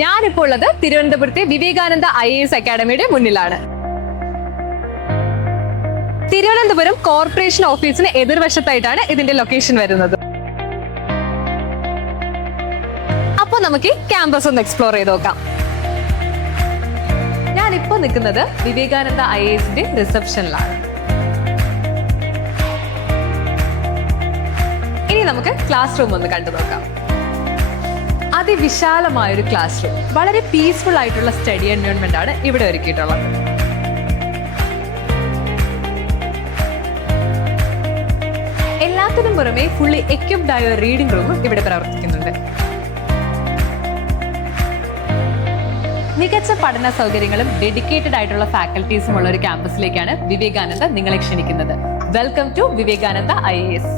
ഞാനിപ്പോൾ ഉള്ളത് തിരുവനന്തപുരത്തെ വിവേകാനന്ദ IAS അക്കാഡമിയുടെ മുന്നിലാണ്. തിരുവനന്തപുരം കോർപ്പറേഷൻ ഓഫീസിന് എതിർവശത്തായിട്ടാണ് ഇതിന്റെ ലൊക്കേഷൻ വരുന്നത്. അപ്പോൾ നമുക്ക് ക്യാമ്പസ് ഒന്ന് എക്സ്പ്ലോർ ചെയ്ത് നോക്കാം. ഞാനിപ്പോ നിൽക്കുന്നത് വിവേകാനന്ദ IASന്റെ റിസപ്ഷനിലാണ്. ഇനി നമുക്ക് ക്ലാസ് റൂം ഒന്ന് കണ്ടു നോക്കാം. അതിവിശാലമായൊരു ക്ലാസ് റൂം, വളരെ പീസ്ഫുൾ ആയിട്ടുള്ള സ്റ്റഡി എൻവയോൺമെന്റ് ആണ് ഇവിടെ ഒരുക്കിയിട്ടുള്ളത്. എല്ലാത്തിനും പുറമെ ഫുള്ളി എക്യുപ്ഡ് ആയ ഒരു റീഡിംഗ് റൂമും ഇവിടെ പ്രവർത്തിക്കുന്നുണ്ട്. മികച്ച പഠന സൗകര്യങ്ങളും ഡെഡിക്കേറ്റഡ് ആയിട്ടുള്ള ഫാക്കൽറ്റീസും ഉള്ള ഒരു ക്യാമ്പസിലേക്കാണ് വിവേകാനന്ദ നിങ്ങളെ ക്ഷണിക്കുന്നത്. Welcome to Vivekananda IAS.